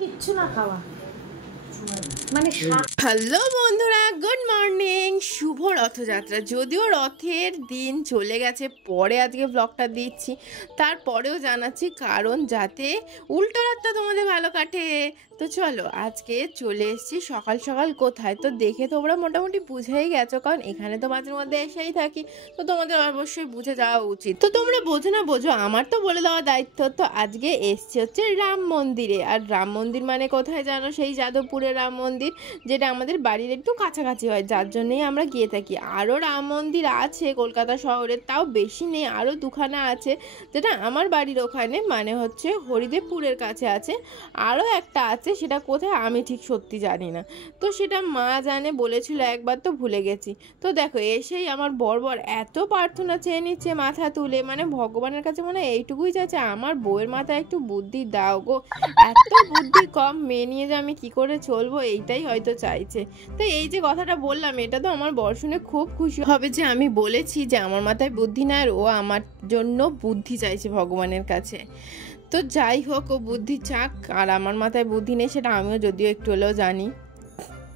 কিচ্ছু না খাওয়া মানে। হ্যালো বন্ধুরা, গুড মর্নিং, শুভ রথযাত্রা। যদিও রথের দিন চলে গেছে, পরে আজকে ব্লগটা দিচ্ছি, তারপরেও জানাচ্ছি কারণ যাতে উল্টো রাতটা তোমাদের ভালো কাটে। তো চলো, আজকে চলে এসেছি সকাল সকাল কোথায়, তো দেখে তোমরা মোটামুটি বুঝেই গেছো, কারণ এখানে তো মাঝে মধ্যে এসেই থাকি, তো তোমাদের অবশ্যই বুঝে যাওয়া উচিত। তো তোমরা বোঝো না বোঝো, আমার তো বলে দেওয়া দায়িত্ব। তো আজকে এসছি হচ্ছে রাম মন্দিরে। আর রাম মন্দির মানে কোথায় জানো? সেই যাদবপুরের রাম মন্দির, যেটা আমাদের বাড়ির একটু কাছাকাছি হয়, যার জন্যই আমরা গিয়ে থাকি। আরও রাম মন্দির আছে কলকাতা শহরে, তাও বেশি নেই, আরও দুখানা আছে, যেটা আমার বাড়ির ওখানে মানে হচ্ছে হরিদেবপুরের কাছে আছে। আরও একটা আছে, সেটা কোথায় আমি ঠিক সত্যি জানি না, তো সেটা মা জানে, বলেছিল একবার, তো ভুলে গেছি। তো দেখো, এসেই আমার বর এত প্রার্থনা চেয়ে নিচ্ছে মাথা তুলে, মানে ভগবানের কাছে মনে হয় এইটুকুই চাইছে, আমার বউয়ের মাথায় একটু বুদ্ধি দাও গো, এত বুদ্ধি কম, মেয়ে নিয়ে যে আমি কি করে চলবো, এইটাই হয়তো চাইছে। তো এই যে কথাটা বললাম, এটা তো আমার বর শুনে খুব খুশি হবে যে আমি বলেছি যে আমার মাথায় বুদ্ধি না, আর ও আমার জন্য বুদ্ধি চাইছে ভগবানের কাছে। তো যাই হোক, ও বুদ্ধি চাক, আর আমার মাথায় বুদ্ধি নেই সেটা আমিও যদিও একটু হলেও জানি।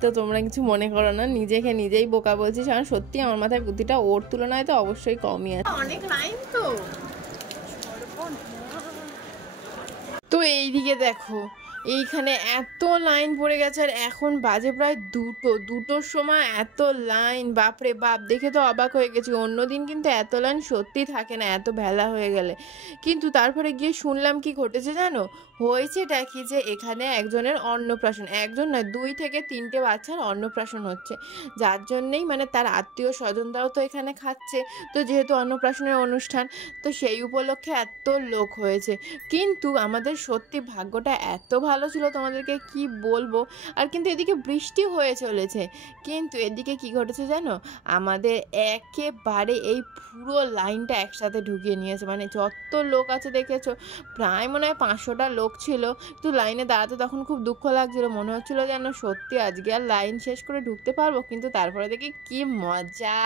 তো তোমরা কিছু মনে করো না, নিজেকে নিজেই বোকা বলছি, কারণ সত্যি আমার মাথায় বুদ্ধিটা ওর তুলনায় তো অবশ্যই কমই আছে। অনেক লাইন তো এইদিকে দেখো, এইখানে এত লাইন পড়ে গেছে, আর এখন বাজে প্রায় দুটোর সময় এত লাইন, বাপরে বাপ, দেখে তো অবাক হয়ে গেছি। অন্যদিন কিন্তু এত লাইন সত্যি থাকে না এত বেলা হয়ে গেলে। কিন্তু তারপরে গিয়ে শুনলাম কি ঘটেছে জানো? হয়েছেটা কি, যে এখানে একজনের অন্নপ্রাশন, একজন নয় 2 থেকে 3টে বাচ্চার অন্নপ্রাশন হচ্ছে, যার জন্যেই মানে তার আত্মীয় স্বজনরাও তো এখানে খাচ্ছে, তো যেহেতু অন্নপ্রাশনের অনুষ্ঠান, তো সেই উপলক্ষে এত লোক হয়েছে। কিন্তু আমাদের সত্যি ভাগ্যটা এত ভালো ছিল, তোমাদেরকে কি বলবো। আর কিন্তু এদিকে বৃষ্টি হয়ে চলেছে, কিন্তু এদিকে কি ঘটেছে জানো? আমাদের একেবারে এই পুরো লাইনটা একসাথে ঢুকিয়ে নিয়েছে, মানে যত লোক আছে দেখেছো, প্রায় মনে হয় 500টা লোক ছিল। তো লাইনে দাঁড়াতে তখন খুব দুঃখ লাগছিল, মনে হচ্ছিল যেন সত্যি আজকে আর লাইন শেষ করে ঢুকতে পারবো, কিন্তু তারপরে দেখি কি মজা,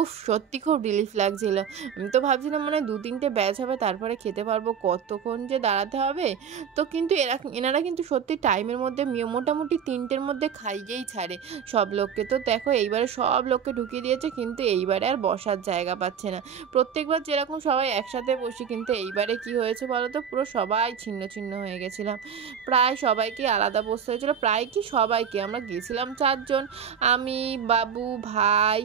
উফ, সত্যি খুব রিলিফ লাগছিল। আমি তো ভাবছিলাম মনে হয় 2-3টে ব্যাচ হবে, তারপরে খেতে পারবো, কতক্ষণ যে দাঁড়াতে হবে। তো কিন্তু এনারা কিন্তু সত্যি টাইমের মধ্যে মোটামুটি 3টের মধ্যে খাইয়েই ছাড়ে সব লোককে। তো দেখো, এইবারে সব লোককে ঢুকিয়ে দিয়েছে, কিন্তু এইবারে আর বসার জায়গা পাচ্ছে না। প্রত্যেকবার যেরকম সবাই একসাথে বসি, কিন্তু এইবারে কি হয়েছে বলো তো, পুরো সবাই ছিন্ন ছিন্ন হয়ে গেছিলাম, প্রায় সবাইকে আলাদা বসতে হয়েছিল, প্রায় কি সবাইকে। আমরা গেছিলাম 4 জন, আমি, বাবু, ভাই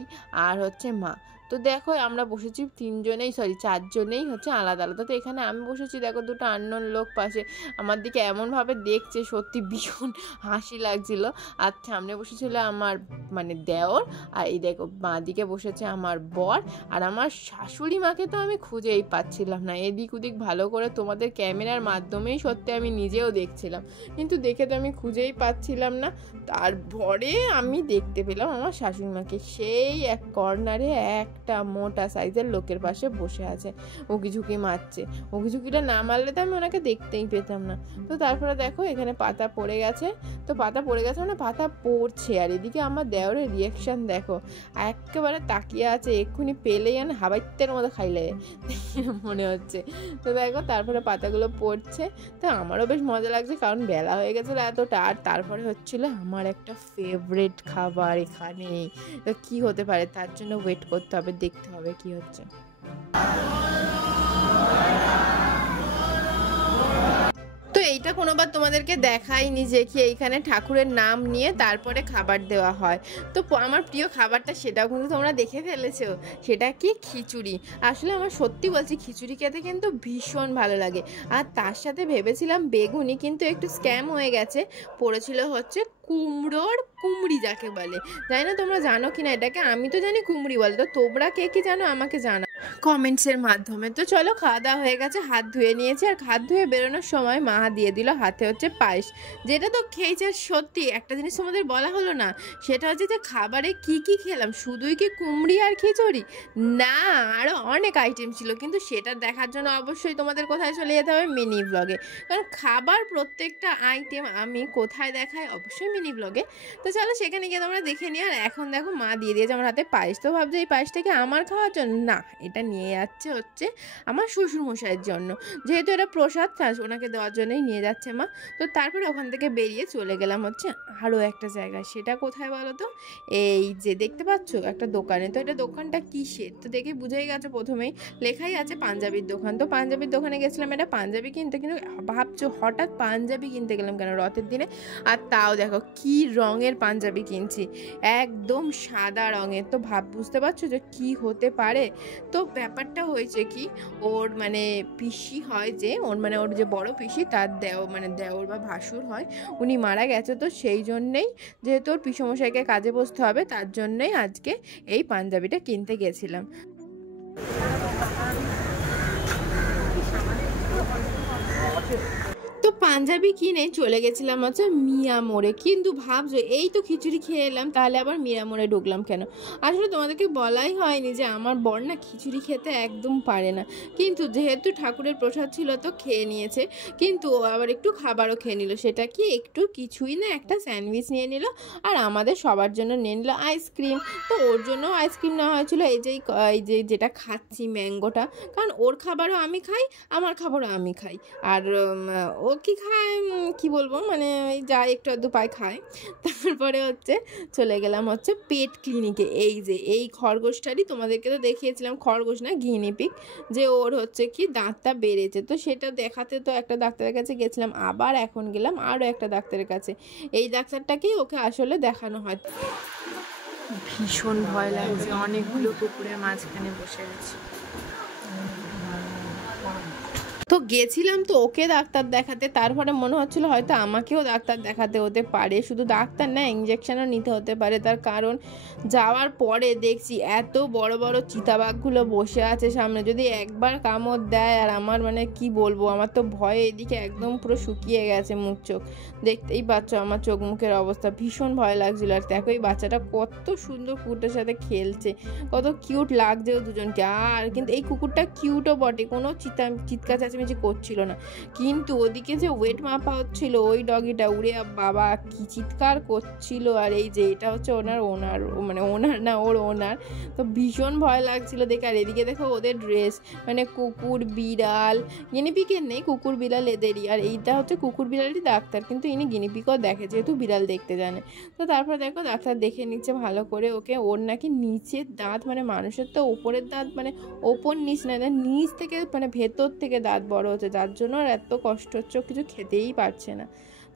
আর হচ্ছে মা। তো দেখো, আমরা বসেছি 4 জনেই হচ্ছে আলাদা আলাদা। তো এখানে আমি বসেছি, দেখো 2টো আননোন লোক পাশে আমার দিকে এমনভাবে দেখছে, সত্যি ভীষণ হাসি লাগছিল। আর সামনে বসেছিল আমার মানে দেওর, আর এই দেখো বাঁ দিকে বসেছে আমার বর, আর আমার শাশুড়ি মাকে তো আমি খুঁজেই পাচ্ছিলাম না, এদিক ওদিক ভালো করে তোমাদের ক্যামেরার মাধ্যমেই সত্যি আমি নিজেও দেখছিলাম, কিন্তু দেখে তো আমি খুঁজেই পাচ্ছিলাম না। তারপরে আমি দেখতে পেলাম আমার শাশুড়ি মাকে, সেই এক কর্নারে একটা মোটা সাইজের লোকের পাশে বসে আছে, উঁকিঝুঁকি মারছে। উঁকিঝুঁকিটা না মারলে তো আমি ওনাকে দেখতেই পেতাম না। তো তারপরে দেখো, এখানে পাতা পড়ে গেছে, তো পাতা পড়ে গেছে মানে পাতা পড়ছে, আর এদিকে আমার দেওরের রিয়াকশান দেখো, একেবারে তাকিয়ে আছে, এক্ষুনি পেলেই যেন হাবাইতের মতো খাইলে মনে হচ্ছে। তো দেখো, তারপরে পাতাগুলো পড়ছে, তো আমারও বেশ মজা লাগছে, কারণ বেলা হয়ে গেছিলো এতটা। আর তারপরে হচ্ছিলো আমার একটা ফেভারিট খাবার এখানে, তো কী হতে পারে তার জন্য ওয়েট করতে হবে, দেখতে হবে কি হচ্ছে। তো এইটা কোনোবার তোমাদেরকে দেখাইনি যে কি এইখানে ঠাকুরের নাম নিয়ে তারপরে খাবার দেওয়া হয়। তো আমার প্রিয় খাবারটা সেটাও কিন্তু তোমরা দেখে ফেলেছো, সেটা কি খিচুড়ি। আসলে আমার সত্যি বলছি, খিচুড়ি খেতে কিন্তু ভীষণ ভালো লাগে। আর তার সাথে ভেবেছিলাম বেগুনি, কিন্তু একটু স্ক্যাম হয়ে গেছে, পড়েছিল হচ্ছে কুমড়োর কুমড়ি যাকে বলে। জানি না তোমরা জানো কিনা এটাকে, আমি তো জানি কুমড়ি বলে, তো তোমরা কে কি জানো আমাকে জানা। কমেন্টসের মাধ্যমে। তো চলো, খাওয়া দাওয়া হয়ে গেছে, হাত ধুয়ে নিয়েছি, আর হাত ধুয়ে বেরোনোর সময় মা দিয়ে দিল হাতে হচ্ছে পায়েস, যেটা তো খেয়েছে। সত্যি একটা জিনিস তোমাদের বলা হলো না, সেটা হচ্ছে যে খাবারে কি কি খেলাম। শুধুই কি কুমড়ি আর খিচুড়ি না, আরও অনেক আইটেম ছিল, কিন্তু সেটা দেখার জন্য অবশ্যই তোমাদের কোথায় চলে যেতে হবে, মিনি ব্লগে। কারণ খাবার প্রত্যেকটা আইটেম আমি কোথায় দেখাই, অবশ্যই মিনি ব্লগে। তো চলো সেখানে গিয়ে তোমরা দেখে নিও। আর এখন দেখো মা দিয়ে দিয়েছে আমার হাতে পায়েস। তো ভাবছো এই পায়েসটাকে আমার খাওয়ার জন্য? না, এটা নিয়ে যাচ্ছে হচ্ছে আমার শ্বশুরমশাইয়ের জন্য, যেহেতু এটা প্রসাদ, ওনাকে দেওয়ার জন্যই নিয়ে যাচ্ছে মা। তো তারপরে ওখান থেকে বেরিয়ে চলে গেলাম হচ্ছে আরও একটা জায়গায়। সেটা কোথায় বলো তো? এই যে দেখতে পাচ্ছ একটা দোকানে। তো এটা দোকানটা কিসের? তো দেখে বুঝেই গেছে, প্রথমেই লেখাই আছে পাঞ্জাবির দোকান। তো পাঞ্জাবির দোকানে গেছিলাম এটা পাঞ্জাবি কিনতে, কিন্তু ভাবছো হঠাৎ পাঞ্জাবি কিনতে গেলাম কেন রথের দিনে? আর তাও দেখো কি রঙের পাঞ্জাবি কিনছি, একদম সাদা রঙের। তো বুঝতে পারছো যে কি হতে পারে। তো ব্যাপারটা হয়েছে কি, ওর মানে পিসি হয় যে, ওর যে বড় পিসি, তার দেওর বা ভাসুর হয়, উনি মারা গেছে। তো সেই জন্যেই, যেহেতু ওর পিসমশাইকে কাজে বসতে হবে, তার জন্যই আজকে এই পাঞ্জাবিটা কিনতে গেছিলাম। তো পাঞ্জাবি কিনে চলে গেছিলাম হচ্ছে মিয়া মোড়ে। কিন্তু ভাবছো এই তো খিচুড়ি খেয়ে এলাম, তাহলে আবার মিয়া মোড়ে ঢুকলাম কেন? আসলে তোমাদেরকে বলাই হয়নি যে আমার বর না খিচুড়ি খেতে একদম পারে না, কিন্তু যেহেতু ঠাকুরের প্রসাদ ছিল তো খেয়ে নিয়েছে। কিন্তু ও আবার একটু খাবারও খেয়ে নিল। সেটা কি, একটু কিছুই না, একটা স্যান্ডউইচ নিয়ে নিল, আর আমাদের সবার জন্য নিয়ে নিল আইসক্রিম। তো ওর জন্য আইসক্রিম নেওয়া হয়েছিল, এই যে যেটা খাচ্ছি ম্যাঙ্গোটা, কারণ ওর খাবারও আমি খাই, আমার খাবারও আমি খাই। আর ও কি খায় কি বলবো, মানে ওই যা একটু আধটু পায় খায়। তারপরে হচ্ছে চলে গেলাম হচ্ছে পেট ক্লিনিকে। এই যে এই খরগোশটারই তোমাদেরকে তো দেখিয়েছিলাম, খরগোশ না গিনিপিগ, যে ওর হচ্ছে কি দাঁতটা বেড়েছে। তো সেটা দেখাতে তো একটা ডাক্তারের কাছে গেছিলাম, আবার এখন গেলাম আরও একটা ডাক্তারের কাছে। এই ডাক্তারটাকেই ওকে আসলে দেখানো হয়। ভীষণ ভয় লাগছে, অনেকগুলো কুকুরের মাঝখানে বসে আছে। তো গেছিলাম তো ওকে ডাক্তার দেখাতে, তারপরে মনে হচ্ছিলো হয়তো আমাকেও ডাক্তার দেখাতে হতে পারে। শুধু ডাক্তার না, ইঞ্জেকশনও নিতে হতে পারে। তার কারণ যাওয়ার পরে দেখছি এত বড় বড় চিতাবাঘগুলো বসে আছে সামনে, যদি একবার কামড় দেয়, আর আমার মানে কি বলবো, আমার তো ভয়ে এদিকে একদম পুরো শুকিয়ে গেছে মুখ চোখ। দেখতেই পাচ্ছ আমার চোখ মুখের অবস্থা, ভীষণ ভয় লাগছিলো। আর দেখো এই বাচ্চাটা কত সুন্দর কুকুরটার সাথে খেলছে, কত কিউট লাগছে ও দুজনকে। আর কিন্তু এই কুকুরটা কিউটও বটে, কোনো চিৎকার চেঁচামেচি করছিল না। কিন্তু ওদিকে যে ওয়েট মাপা হচ্ছিল, ওই ডগিটা উড়ে বাবা কি চিৎকার করছিল। আর এই যে এটা হচ্ছে ওনার না ওর ওনার। তো ভীষণ ভয় লাগছিল দেখে। আর এদিকে দেখো ওদের ড্রেস, মানে কুকুর বিড়াল, গিনিপিকের নেই, কুকুর বিড়াল এদেরই। আর এইটা হচ্ছে কুকুর বিড়ালই ডাক্তার, কিন্তু ইনি গিনিপিকও দেখে, যেহেতু বিড়াল দেখতে জানে। তো তারপর দেখো ডাক্তার দেখে নিচ্ছে ভালো করে ওকে। ওর নাকি নিচের দাঁত, মানে মানুষের তো ওপরের দাঁত, মানে ওপর নিচ না, নিচ থেকে মানে ভেতর থেকে দাঁত বড় হচ্ছে, যার জন্য আর এত কষ্ট হচ্ছে, কিছু খেতেই পারছে না।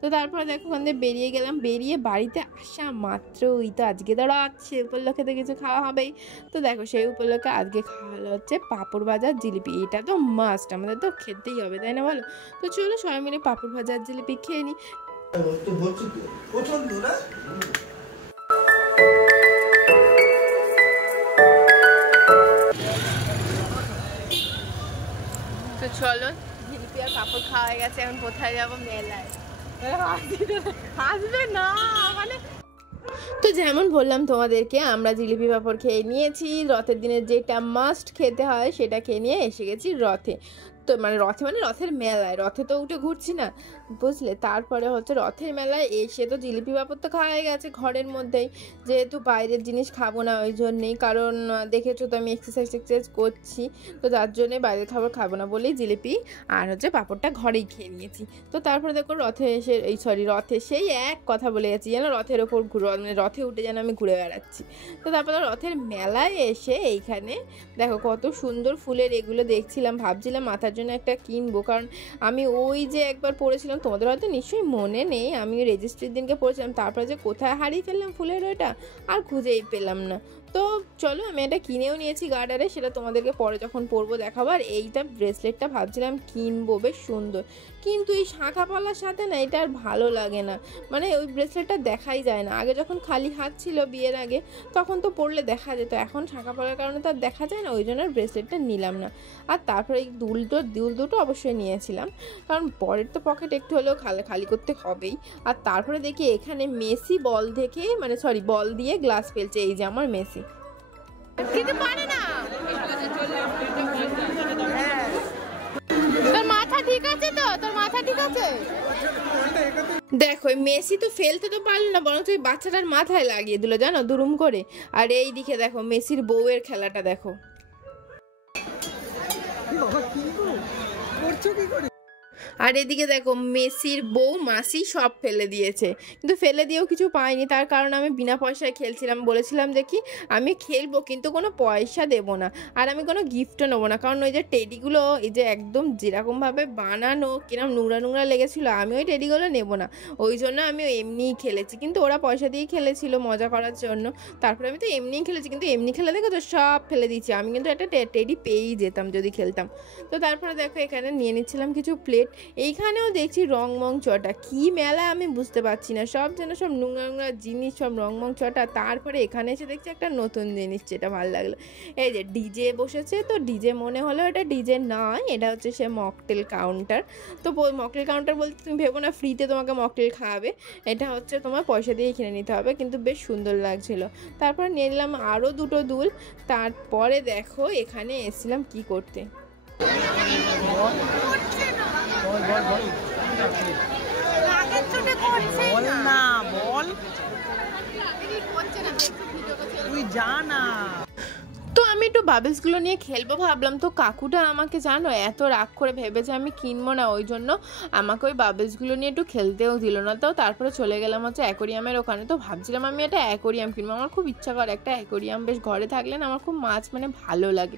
তো তারপর দেখো ওখান থেকে বেরিয়ে গেলাম। বেরিয়ে বাড়িতে আসা মাত্রই তো আজকে ধরো আছে উপলক্ষে তো কিছু খাওয়া হবেই। তো দেখো সেই উপলক্ষে আজকে খাওয়া হলো হচ্ছে পাঁপড় ভাজার জিলিপি। এটা তো মাস্ট, আমাদের তো খেতেই হবে, তাই না বলো? তো চলো সবাই মিলে পাঁপড় ভাজার জিলিপি খেয়ে নিই। তো চলো, জিলিপি আর পাঁপড় খাওয়া হয়ে গেছে, এখন কোথায় যাবো? মেলায়। হাসবে না মানে। তো যেমন বললাম তোমাদেরকে, আমরা জিলিপি পাঁপড় খেয়ে নিয়েছি। রথের দিনে যেটা মাস্ট খেতে হয় সেটা খেয়ে নিয়ে এসে গেছি রথে। তো রথের মেলায়, রথে তো উঠে ঘুরছি না, বুঝলে। তারপরে হচ্ছে রথের মেলায় এসে তো জিলিপি পাঁপড় তো খাওয়া হয়ে গেছে ঘরের মধ্যেই, যেহেতু বাইরের জিনিস খাবো না ওই জন্যেই। কারণ দেখেছো তো আমি এক্সারসাইজ করছি, তো যার জন্যে বাইরের খাবার খাবো না বলেই জিলিপি আর হচ্ছে পাঁপড়টা ঘরেই খেয়ে নিয়েছি। তো তারপরে দেখো রথে সেই এক কথা বলে গেছি, যেন রথের ওপর রথে উঠে যেন আমি ঘুরে বেড়াচ্ছি। তো তারপরে রথের মেলায় এসে এইখানে দেখো কত সুন্দর ফুলের এগুলো দেখছিলাম, ভাবছিলাম মাথার জন্য একটা কিনবো। কারণ আমি ওই যে একবার পড়েছিলাম, তোমাদের হয়তো নিশ্চয়ই মনে নেই, আমি রেজিস্ট্রির দিনকে পড়েছিলাম, তারপরে যে কোথায় হারিয়ে ফেললাম ফুলের ওইটা আর খুঁজেই পেলাম না। তো চলো আমি এটা কিনেও নিয়েছি গার্ডারে, সেটা তোমাদেরকে পরে যখন পরবো দেখাবো। আর এইটা ব্রেসলেটটা ভাবছিলাম কিনবো, বেশ সুন্দর, কিন্তু এই শাঁখা পালার সাথে না এটা আর ভালো লাগে না, মানে ওই ব্রেসলেটটা দেখাই যায় না। আগে যখন খালি হাত ছিল বিয়ের আগে তখন তো পরলে দেখা যেত, এখন শাঁখা পালার কারণে তো আর দেখা যায় না, ওই জন্য ব্রেসলেটটা নিলাম না। আর তারপরে এই দুল দুটো অবশ্যই নিয়েছিলাম, কারণ পরের তো পকেট একটু হলেও খালি করতে হবেই। আর তারপরে দেখি এখানে মেসি বল থেকে মানে সরি বল দিয়ে গ্লাস ফেলছে, এই যে আমার মেসি কিন্তু পারে না। তোর মাথা ঠিক আছে তো? তোর মাথা ঠিক আছে? দেখো মেসি তো ফেলতে তো পারলো না, বরং তুই বাচ্চাটার মাথায় লাগিয়ে দিল জানো, দুরুম করে। আর এই দিকে দেখো মেসির বউয়ের খেলাটা দেখো। আর এদিকে দেখো মেসির বউ মাসি সব ফেলে দিয়েছে, কিন্তু ফেলে দিয়েও কিছু পাইনি, তার কারণ আমি বিনা পয়সায় খেলছিলাম। বলেছিলাম যে কি আমি খেলবো কিন্তু কোনো পয়সা দেবো না, আর আমি কোনো গিফটও নেবো না, কারণ ওই যে টেডিগুলো এই যে একদম যেরকমভাবে বানানো কিরম নোংরা নোংরা লেগেছিলো, আমি ওই টেডিগুলো নেবো না, ওই জন্য আমি এমনিই খেলেছি। কিন্তু ওরা পয়সা দিয়েই খেলেছিল মজা করার জন্য, তারপরে আমি তো এমনিই খেলেছি, কিন্তু এমনি খেলে দেখো তো সব ফেলে দিয়েছি। আমি কিন্তু একটা টেডি পেয়েই যেতাম যদি খেলতাম। তো তারপরে দেখো এখানে নিয়ে নিচ্ছিলাম কিছু প্লেট। এইখানেও দেখছি রংমং চটা, কি মেলা আমি বুঝতে পারছি না, সব যেন সব নোংরা নোংরা জিনিস, সব রংমং চটা। তারপরে এখানে এসে দেখছি একটা নতুন জিনিস, যেটা ভালো লাগলো, এই যে ডিজে বসেছে। তো ডিজে মনে হলো এটা ডিজে নয়, এটা হচ্ছে সে মকটেল কাউন্টার। তো মকটেল কাউন্টার বলতে তুমি ভেবো না ফ্রিতে তোমাকে মকটেল খাওয়াবে, এটা হচ্ছে তোমার পয়সা দিয়ে কিনে নিতে হবে, কিন্তু বেশ সুন্দর লাগছিল। তারপর নিয়ে নিলাম আরও দুটো দুল। তারপরে দেখো এখানে এসেছিলাম কি করতে, তুই জানা। তো আমি একটু বাবলসগুলো নিয়ে খেলবো ভাবলাম, তো কাকুটা আমাকে জানো এত রাগ করে ভেবেছে আমি কিনবো না, ওই জন্য আমাকে ওই বাবলসগুলো নিয়ে একটু খেলতেও দিল না। তো তারপরে চলে গেলাম হচ্ছে অ্যাকোরিয়ামের ওখানে। তো ভাবছিলাম আমি একটা অ্যাকোরিয়াম কিনবো, আমার খুব ইচ্ছা করে একটা অ্যাকোরিয়াম, বেশ ঘরে থাকলে না আমার খুব মাছ মানে ভালো লাগে,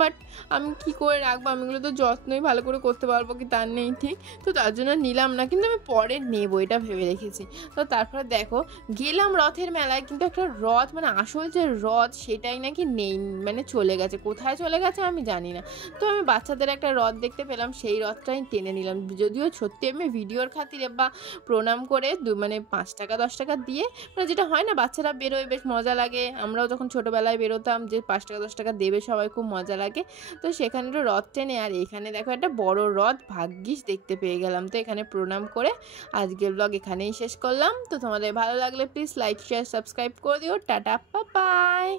বাট আমি কি করে রাখবো, আমিগুলো তো যত্নই ভালো করে করতে পারবো কি তার নেই ঠিক। তো তার জন্য নিলাম না, কিন্তু আমি পরে নেবো এটা ভেবে রেখেছি। তো তারপরে দেখো গেলাম রথের মেলায়, কিন্তু একটা রথ মানে আসল যে রথ সেটাই নাকি নেই, মানে চলে গেছে, কোথায় চলে গেছে আমি জানি না। তো আমি বাচ্চাদের একটা রথ দেখতে পেলাম, সেই রথটাই টেনে নিলাম, যদিও সত্যি আমি ভিডিওর খাতিরে বা প্রণাম করে মানে 5 টাকা 10 টাকা দিয়ে, মানে যেটা হয় না বাচ্চারা বেরোয় বেশ মজা লাগে, আমরাও যখন ছোটোবেলায় বেরোতাম যে 5 টাকা 10 টাকা দেবে সবাই, খুব মজা লাগে। তো সেখানে একটু রথ টেনে, আর এখানে দেখো একটা বড় রথ ভাগ্যিস দেখতে পেয়ে গেলাম। তো এখানে প্রণাম করে আজকের ব্লগ এখানেই শেষ করলাম। তো তোমাদের ভালো লাগলে প্লিজ লাইক শেয়ার সাবস্ক্রাইব করে দিও। Tata bye bye.